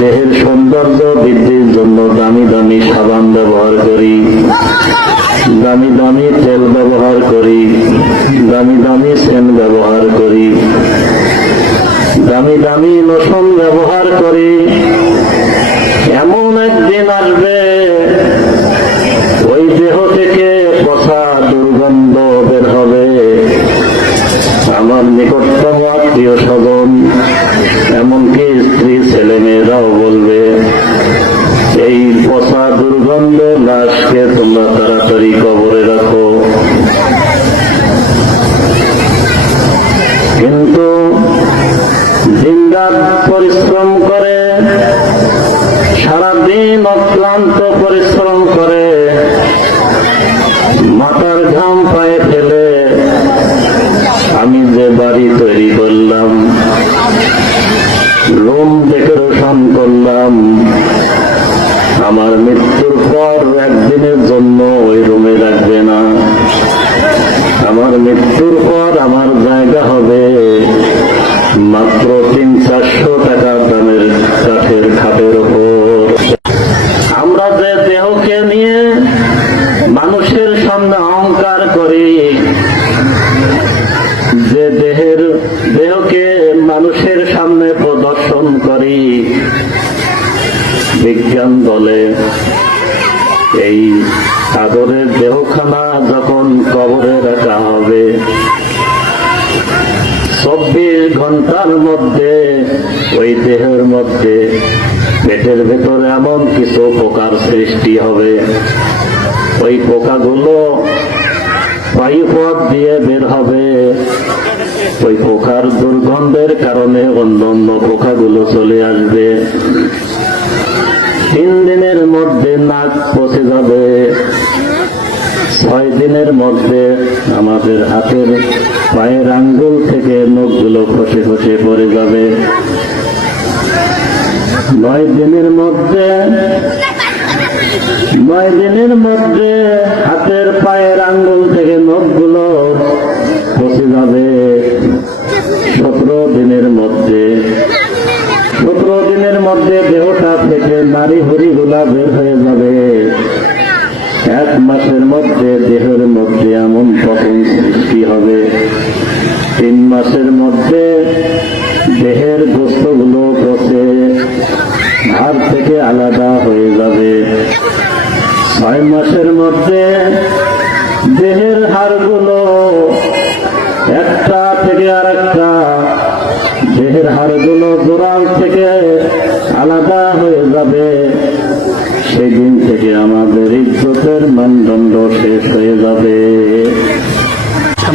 দেহের সৌন্দর্য বৃদ্ধির জন্য দামি দামি সাবান ব্যবহার করি, দামি দামি তেল ব্যবহার করি, দামি দামি সেন্ট ব্যবহার করি, দামি দামি লোশন ব্যবহার করি। এমন একদিন আসবে ওই দেহ থেকে পচা দুর্গন্ধ বের হবে। আমার নিকটতম আত্মীয় স্বজন, এমনকি স্ত্রী ছেলে মেয়েরাও বলবে, এই পচা দুর্গন্ধ লাশকে তোমরা তাড়াতাড়ি কবরে রাখো। কিন্তু দিনরাত পরিশ্রম করে, সারাদিন অক্লান্ত পরিশ্রম করে, মাথার ঘাম পায়ে ফেলে আমি যে বাড়ি তৈরি করলাম, রুম ডেকোরেশন করলাম, আমার মৃত্যুর পর একদিনের জন্য ওই রুমে রাখবে না। আমার মৃত্যুর পর আমার জায়গা হবে মাত্র 300-400 টাকা দামের কাঠের খাটের ওপর। আমরা যে দেহকে নিয়ে মানুষের সামনে অহংকার করি, যে দেহকে মানুষের সামনে প্রদর্শন করি, বিজ্ঞান বলে এই আদরের দেহখানা যখন কবরে রাখা হবে 24 ঘন্টার মধ্যে ওই দেহের মধ্যে পেটের ভেতরে এমন কিছু পোকার সৃষ্টি হবে। ওই পোকাগুলো বায়ুপথ দিয়ে বের হবে। ওই পোকার দুর্গন্ধের কারণে অন্য অন্য পোকাগুলো চলে আসবে। 3 দিনের মধ্যে নাক পচে যাবে। 6 দিনের মধ্যে আমাদের হাতের পায়ের আঙ্গুল থেকে নখগুলো খসে খসে পড়ে যাবে। 9 দিনের মধ্যে হাতের পায়ের আঙ্গুল থেকে নখগুলো খসে যাবে। 17 দিনের মধ্যে দেহটা থেকে নারী হরিগুলা বের হয়ে যাবে। 1 মাসের মধ্যে দেহের মধ্যে এমন পতন সৃষ্টি হবে। 3 মাসের মধ্যে দেহের গোস্তগুলো পচে হাড় থেকে আলাদা হয়ে যাবে। 6 মাসের মধ্যে দেহের হাড়গুলো একটা থেকে আরেকটা, দেহের হাড়গুলো জোড়াল থেকে আলাদা হয়ে যাবে। সেদিন থেকে আমাদের ইজ্জতের মানদণ্ড শেষ হয়ে যাবে।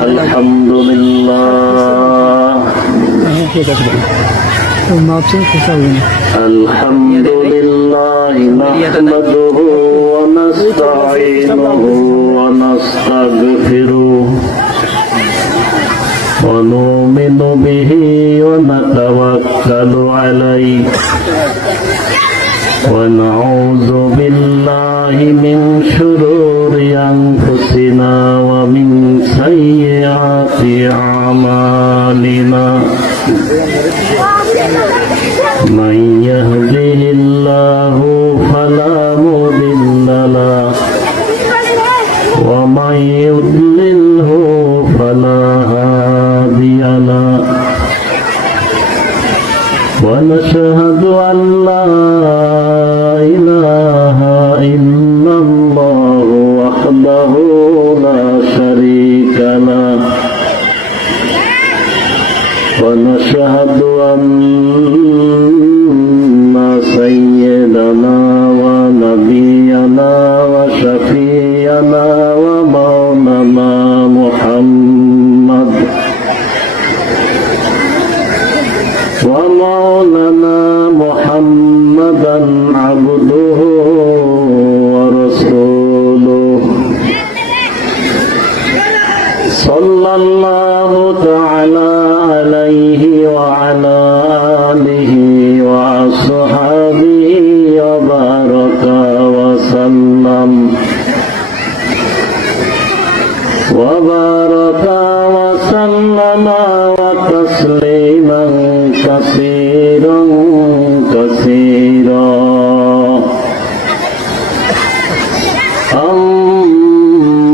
আলহামদুলিল্লাহ, আলহামদুলিল্লাহ নাহমাদুহু ওয়া নাস্তাঈনুহু ওয়া নাস্তাগফিরুহু ওয়া নু'মিনু বিহি ওয়া নাতাওয়াক্কালু আলাইহি ওয়া নাউযু বিল্লাহি মিন শুরুরি আনফুসিনা ওয়া মিন সাইয়্যাতি আমালিনা। من يهده الله فلا مضل له ومن يضلله فلا هادي له ونشهد أن لا إله إلا الله وحده لا شريك له ونشهد أن سيدنا ونبينا وشفيعنا ومولانا محمدا عبده ورسوله صلى الله تعالى عليه وعلى آله وأصحابه وبارك وسلم وتسليما كثيرا كثيرا أما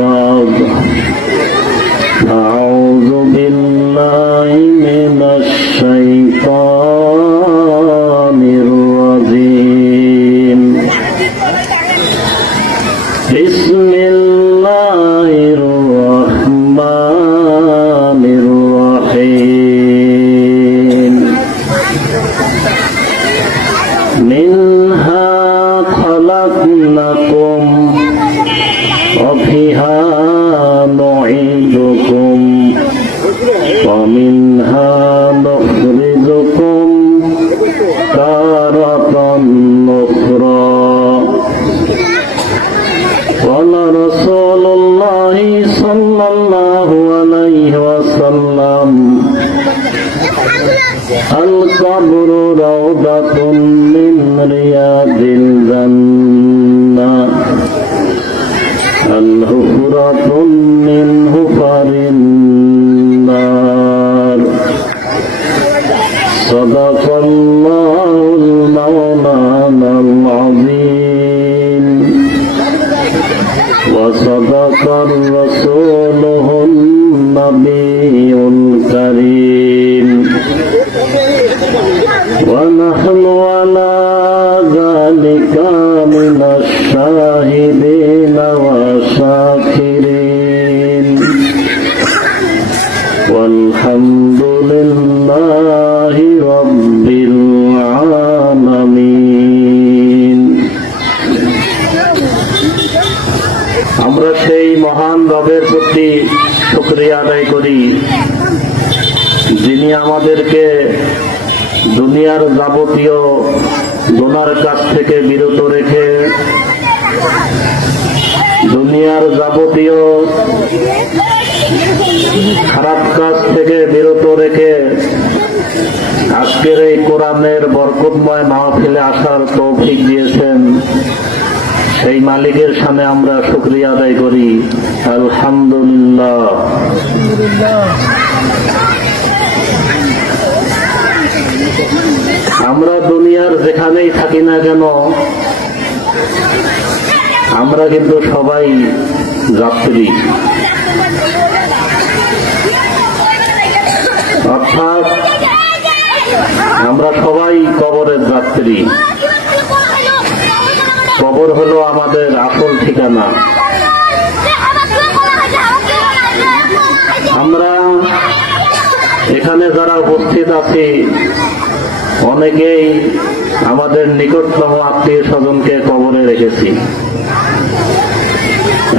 بعد أعوذ بالله من الشيطان الرجيم بسم الله الرحمن الرحيم منها خلقناكم وفيها نعيدكم ومنها نخرجكم تارة أخرى قال رسول الله صلى الله عليه وسلم القبر روضة من رياض الجنة الحفرة من حفر النار صدق الله المولانا العظيم وصدق رسوله النبي الكريم ونحن على ذلك من الشاهدين والشاكرين والحمد لله رب العالمين আমরা সেই মহান রবের প্রতি শুকরিয়া আদায় করি যিনি আমাদেরকে দুনিয়ার যাবতীয় গুনার কাছ থেকে বিরত রেখে দুনিয়ার যাবতীয় খারাপ কাজ থেকে বিরত রেখে আজকের এই কোরআনের বরকতময় মাহফিলে আসার তৌফিক দিয়েছেন। সেই মালিকের সামনে আমরা শুকরিয়া আদায় করি, আলহামদুলিল্লাহ। আমরা দুনিয়ার যেখানেই থাকি না কেন আমরা কিন্তু সবাই যাত্রী, অর্থাৎ আমরা সবাই কবরের যাত্রী। কবর হলো আমাদের আসল ঠিকানা। আমরা এখানে যারা উপস্থিত আছি অনেকেই আমাদের নিকটতম আত্মীয় স্বজনকে কবরে রেখেছি,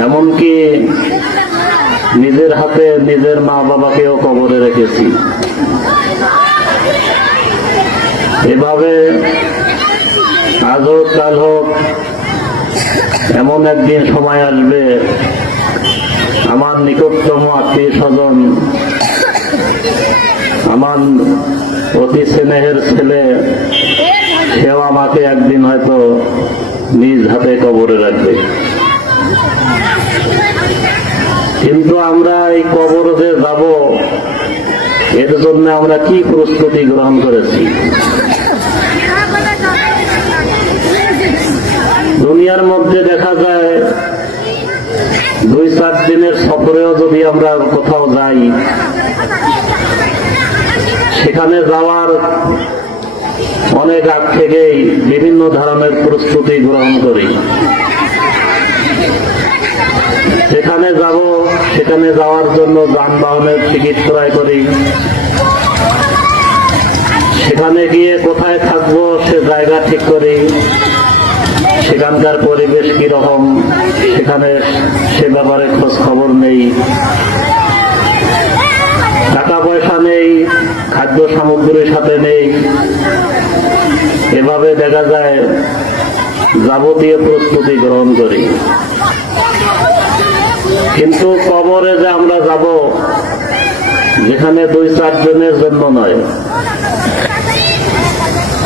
এমনকি নিজের হাতে নিজের মা বাবাকেও কবরে রেখেছি। এভাবে আজ হোক কাল হোক এমন একদিন সময় আসবে আমার নিকটতম আত্মীয় স্বজন, আমার অতি স্নেহের ছেলে, সেও আমাকে একদিন হয়তো নিজ হাতে কবরে রাখবে। কিন্তু আমরা এই কবরে যে যাব এর জন্য আমরা কি প্রস্তুতি গ্রহণ করেছি? দুনিয়ার মধ্যে দেখা যায় 2-4 দিনের সফরেও যদি আমরা কোথাও যাই, সেখানে যাওয়ার অনেক আগ থেকেই বিভিন্ন ধরনের প্রস্তুতি গ্রহণ করি। সেখানে যাব, সেখানে যাওয়ার জন্য যানবাহনের টিকিট ক্রয় করি। সেখানে গিয়ে কোথায় থাকবো সে জায়গা ঠিক করি, সেখানকার পরিবেশ কিরকম সেখানে সে ব্যাপারে খোঁজ খবর নেই। টাকা পয়সা নেই, খাদ্য সামগ্রীর সাথে নেই। এভাবে দেখা যায় যাবতীয় প্রস্তুতি গ্রহণ করি। কিন্তু কবরে যে আমরা যাব, যেখানে 2-4 দিনের জন্য নয়।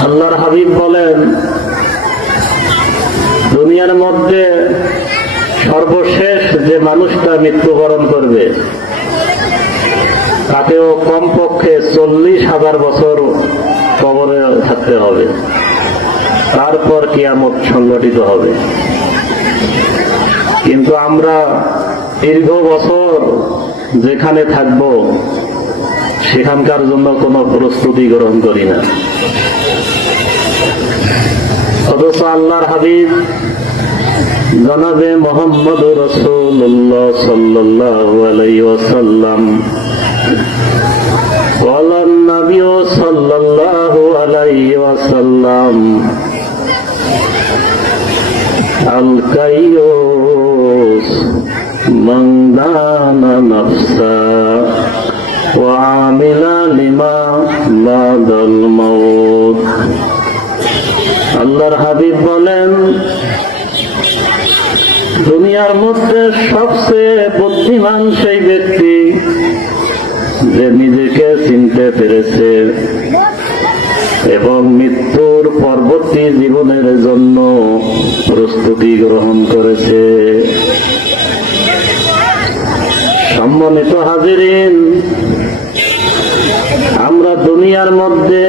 আল্লাহর হাবিব বলেন, দুনিয়ার মধ্যে সর্বশেষ যে মানুষটা মৃত্যুবরণ করবে তাকেও কমপক্ষে 40,000 বছর কবরে থাকতে হবে, তারপর কিয়ামত সংগঠিত হবে। কিন্তু আমরা দীর্ঘ বছর যেখানে থাকব সেখানকার জন্য কোনো প্রস্তুতি গ্রহণ করি না। অথচ আল্লাহর হাবিব জনাবে মুহাম্মদ রাসূলুল্লাহ সাল্লাল্লাহু আলাইহি ওয়াসাল্লাম قال النبي صلى الله عليه وسلم الكيوس من دان نفسه وعمل لما بعد الموت। আল্লাহর হাবিব বলেন, দুনিয়ার মধ্যে সবচেয়ে বুদ্ধিমান সেই ব্যক্তি যে নিজেকে চিনতে পেরেছে এবং মৃত্যুর পরবর্তী জীবনের জন্য প্রস্তুতি গ্রহণ করেছে। সম্মানিত হাজিরিন, আমরা দুনিয়ার মধ্যে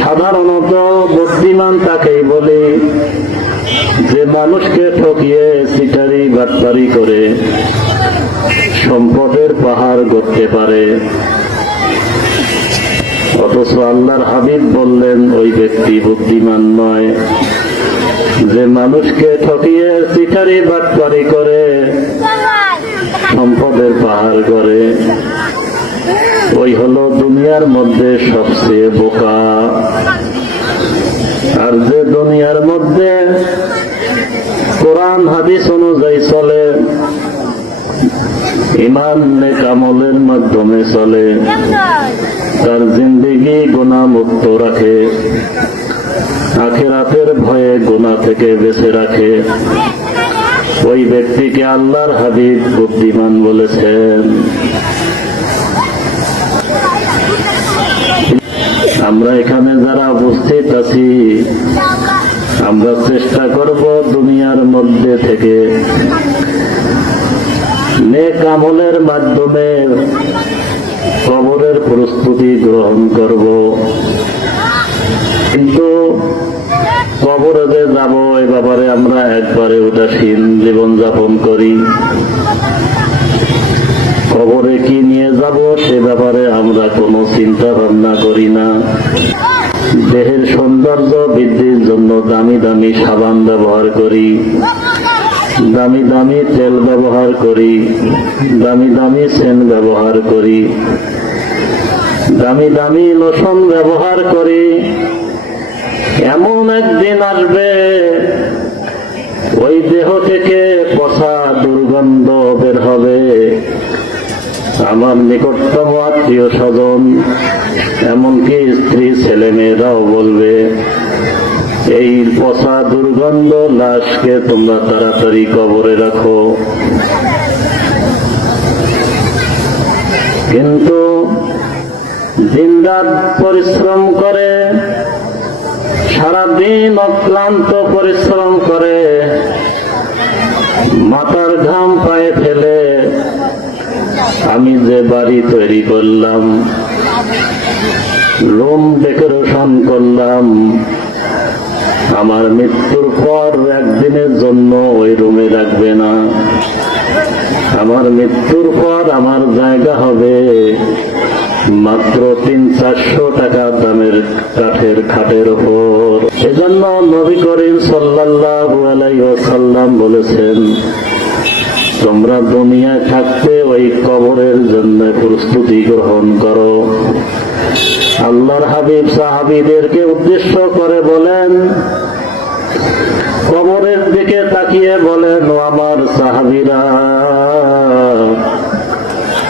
সাধারণত বুদ্ধিমান তাকেই বলি যে মানুষকে ঠকিয়ে চিটারি বাটপারি করে সম্পদের পাহাড় গড়তে পারে। অথচ আল্লাহর হাবিব বললেন, ওই ব্যক্তি বুদ্ধিমান নয় যে মানুষকে ঠকিয়ে চিটারি বাটপারি করে সম্পদের পাহাড় গড়ে। ওই হলো দুনিয়ার মধ্যে সবচেয়ে বোকা। আর যে দুনিয়ার মধ্যে কোরআন হাদিস অনুযায়ী চলে, ঈমান নেক আমলের মাধ্যমে চলে, তার জিন্দেগি গুনাহ মুক্ত রাখে, আখিরাতের ভয়ে গুনাহ থেকে বেঁচে রাখে, ওই ব্যক্তিকে আল্লাহর হাবিব বুদ্ধিমান বলেছেন। আমরা এখানে যারা উপস্থিত আছি, আমরা চেষ্টা করব দুনিয়ার মধ্যে থেকে নেক আমলের মাধ্যমে কবরের প্রস্তুতি গ্রহণ করব। কিন্তু কবরে যে যাব এ ব্যাপারে আমরা একবারে উদাসীন জীবনযাপন করি। কবরে কি নিয়ে যাব সে ব্যাপারে আমরা কোনো চিন্তা ভাবনা করি না। দেহের সৌন্দর্য বৃদ্ধির জন্য দামি দামি সাবান ব্যবহার করি, দামি দামি তেল ব্যবহার করি, দামি দামি সেন্ট ব্যবহার করি, দামি দামি লোশন ব্যবহার করি। এমন একদিন আসবে ওই দেহ থেকে পচা দুর্গন্ধ বের হবে। আমার নিকটতম আত্মীয় স্বজন, এমনকি স্ত্রী ছেলে মেয়েরাও বলবে, এই পচা দুর্গন্ধ লাশকে তোমরা তাড়াতাড়ি কবরে রাখো। কিন্তু দিনরাত পরিশ্রম করে, সারাদিন অক্লান্ত পরিশ্রম করে, মাথার ঘাম পায়ে ফেলে আমি যে বাড়ি তৈরি করলাম, রুম ডেকোরেশন করলাম, আমার মৃত্যুর পর একদিনের জন্য ওই রুমে রাখবে না। আমার মৃত্যুর পর আমার জায়গা হবে মাত্র 300-400 টাকা দামের কাঠের খাটের উপর। এজন্য নবী করিম সাল্লাল্লাহু আলাইহি ওয়াসাল্লাম বলেছেন, তোমরা দুনিয়ায় থাকতে ওই কবরের জন্য প্রস্তুতি গ্রহণ করো। আল্লাহর হাবিব সাহাবীদেরকে উদ্দেশ্য করে বলেন, কবরের দিকে তাকিয়ে বলেন, ও আমার সাহাবীরা,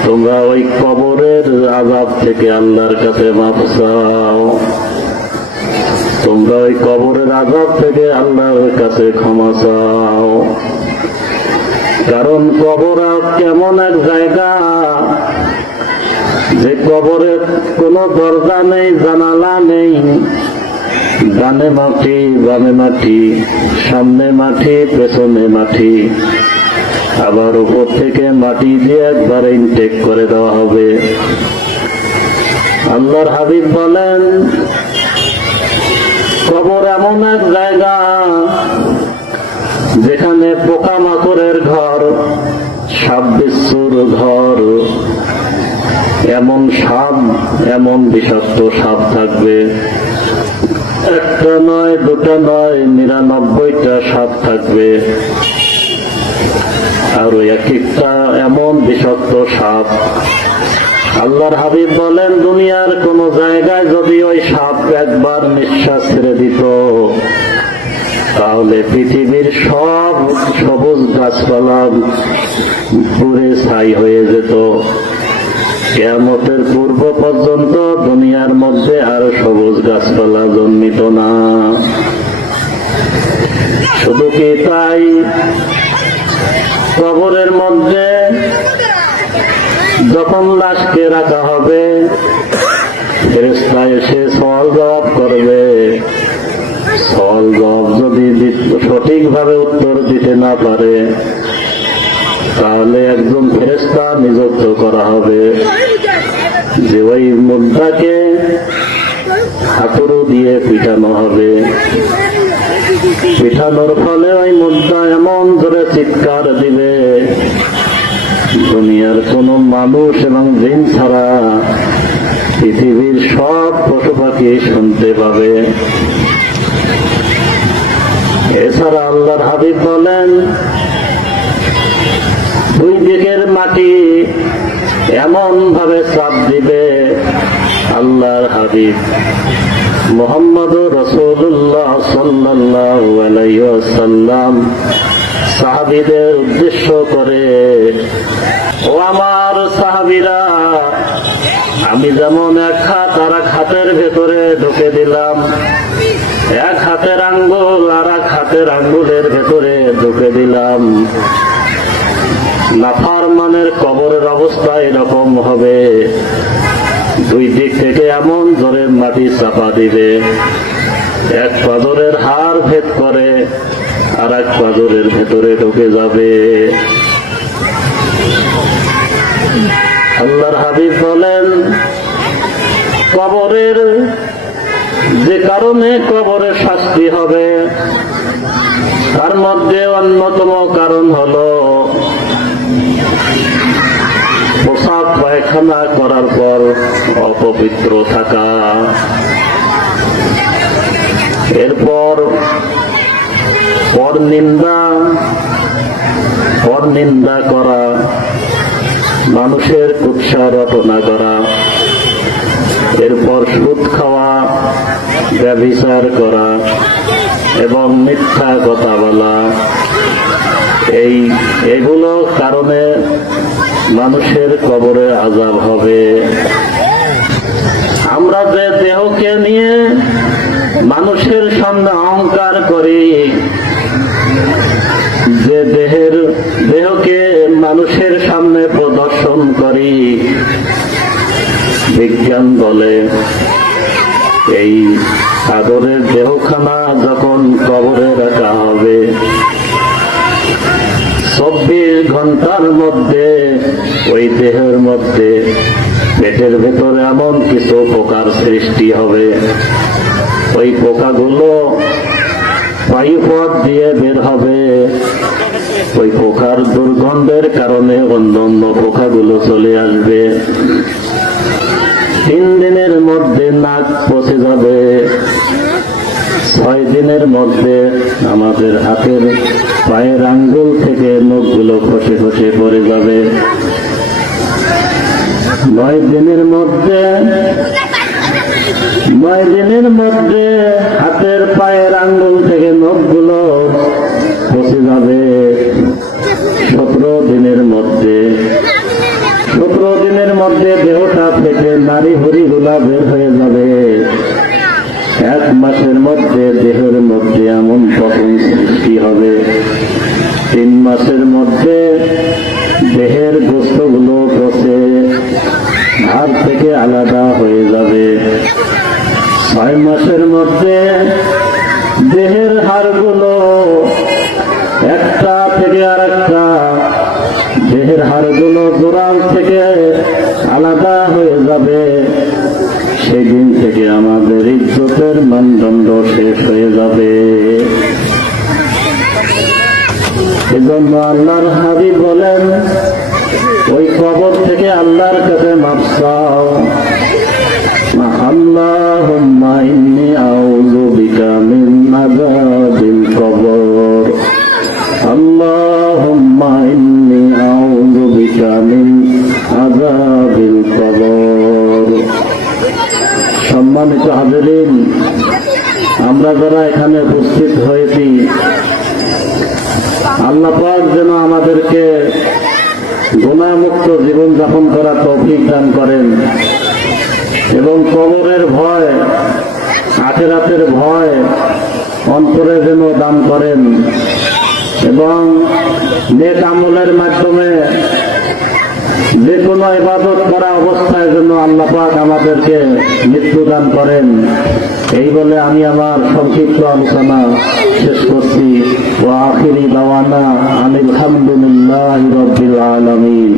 তোমরা ওই কবরের আযাব থেকে আল্লাহর কাছে মাফ চাও, তোমরা ওই কবরের আযাব থেকে আল্লাহর কাছে ক্ষমা চাও। কারণ কবর কেমন এক জায়গা যে কবরে কোনো দরজা নেই, জানালা নেই, ডানে মাটি বামে মাটি, সামনে মাটি পেছনে মাটি, আবার উপর থেকে মাটি দিয়ে একবারে ইনটেক করে দেওয়া হবে। আল্লাহর হাবিব বলেন, কবর এমন এক জায়গা যেখানে পোকামাকড়ের ঘর, সাপ বিচ্ছুর ঘর। এমন বিষাক্ত সাপ থাকবে, একটা নয় দুটা নয় 99টা সাপ থাকবে। আর এক একটা এমন বিষাক্ত সাপ। আল্লাহর হাবিব বলেন, দুনিয়ার কোন জায়গায় যদি ওই সাপ একবার নিঃশ্বাস ছেড়ে দিত, তাহলে পৃথিবীর সব সবুজ গাছপালা পুড়ে ছাই হয়ে যেত। কিয়ামতের পূর্ব পর্যন্ত দুনিয়ার মধ্যে আর সবুজ গাছপালা জন্মিত না। শুধু কি তাই, কবরের মধ্যে যখন লাশকে রাখা হবে, ফেরেশতা এসে সওয়াল জবাব করবে। সওয়াল জবাব যদি সঠিকভাবে উত্তর দিতে না পারে, তাহলে একজন ফেরেশতা নিযুক্ত করা হবে, যে ওই মুদ্রাকে হাতুড়ি দিয়ে পিটানো হবে। পিটানোর ফলে ওই মুদ্রা এমন জোরে চিৎকার দিবে, দুনিয়ার কোন মানুষ এবং জিন ছাড়া পৃথিবীর সব পশু পাখি শুনতে পাবে। এছাড়া আল্লাহর হাবিব বলেন, দুই দিকের মাটি এমন ভাবে চাপ দিবে, আল্লাহর হাবিব মুহাম্মদুর রাসূলুল্লাহ সাল্লাল্লাহু আলাইহি ওয়াসাল্লাম সাহাবীদের উদ্দেশ্য করে, ও আমার সাহাবীরা, আমি যেমন এক হাত আর এক হাতের ভেতরে ঢুকে দিলাম, এক হাতের আঙ্গুল আর এক হাতের আঙ্গুলের ভেতরে ঢুকে দিলাম, নাফরমানের কবরের অবস্থা এরকম হবে। দুই দিক থেকে এমন জোরে মাটি চাপা দিবে, এক পাজরের হাড় ভেদ করে আর এক পাজরের ভেতরে ঢুকে যাবে। আল্লাহর হাবিব বলেন, কবরের যে কারণে কবরের শাস্তি হবে, তার মধ্যে অন্যতম কারণ হলো পোশাক পায়খানা করার পর অপবিত্র থাকা। এরপর পরনিন্দা করা, মানুষের কুৎসা রটনা করা, এরপর সুদ খাওয়া, ব্যভিচার করা এবং মিথ্যা কথা বলা, এগুলো কারণে মানুষের কবরে আযাব হবে। আমরা যে দেহকে নিয়ে মানুষের সামনে অহংকার করি, যে দেহকে মানুষের সামনে প্রদর্শন করি, বিজ্ঞান বলে এই সাগরের দেহখানা যখন কবরে রাখা হবে, 24 ঘন্টার মধ্যে ওই দেহের মধ্যে পেটের ভেতরে এমন কিছু পোকার সৃষ্টি হবে। ওই পোকাগুলো বায়ুপথ দিয়ে বের হবে। ওই পোকার দুর্গন্ধের কারণে অন্যান্য পোকাগুলো চলে আসবে। 3 দিনের মধ্যে নাক পচে যাবে। 6 দিনের মধ্যে আমাদের হাতের পায়ের আঙ্গুল থেকে নখগুলো খসে খসে পড়ে যাবে। 9 দিনের মধ্যে হাতের পায়ের আঙ্গুল থেকে নখগুলো খসে যাবে। 17 দিনের মধ্যে দেহটা থেকে নারী হরিগুলা বের হয়ে যাবে। 1 মাসের মধ্যে দেহের মধ্যে এমন পতন সৃষ্টি হবে। 3 মাসের মধ্যে দেহের গোস্তগুলো পচে হাড় থেকে আলাদা হয়ে যাবে। 6 মাসের মধ্যে দেহের হাড়গুলো একটা থেকে আরেকটা, দেহের হাড়গুলো জোড়াল থেকে আলাদা হয়ে যাবে। থেকে আমাদের ইজ্জতের মানদণ্ড শেষ হয়ে যাবে। এজন্য আল্লাহর হাবিব বলেন, ওই কবর থেকে আল্লাহর কাছে মাফ চাও। আল্লাহুম্মা ইন্নী আউযু বিকা মিন আযাবিল কবর, আল্লাহুম্মা ইন্নী আউযু বিকা মিন আযাবিল কবর। সম্মানিত হাজিরিন, আমরা যারা এখানে উপস্থিত হয়েছি, আল্লাহ পাক যেন আমাদেরকে গুনাহমুক্ত জীবন যাপন করার তৌফিক দান করেন এবং কবরের ভয়, আখিরাতের ভয় অন্তরে যেন দান করেন এবং নেক আমলের মাধ্যমে যে কোনো ইবাদত করা অবস্থায় যেন আল্লাহ পাক আমাদেরকে মৃত্যু দান করেন। এই বলে আমি আমার সংক্ষিপ্ত আলোচনা শেষ করছি। ওয়া আখিরি দাওয়ানা আনিল হামদুলিল্লাহি রাব্বিল আলামিন।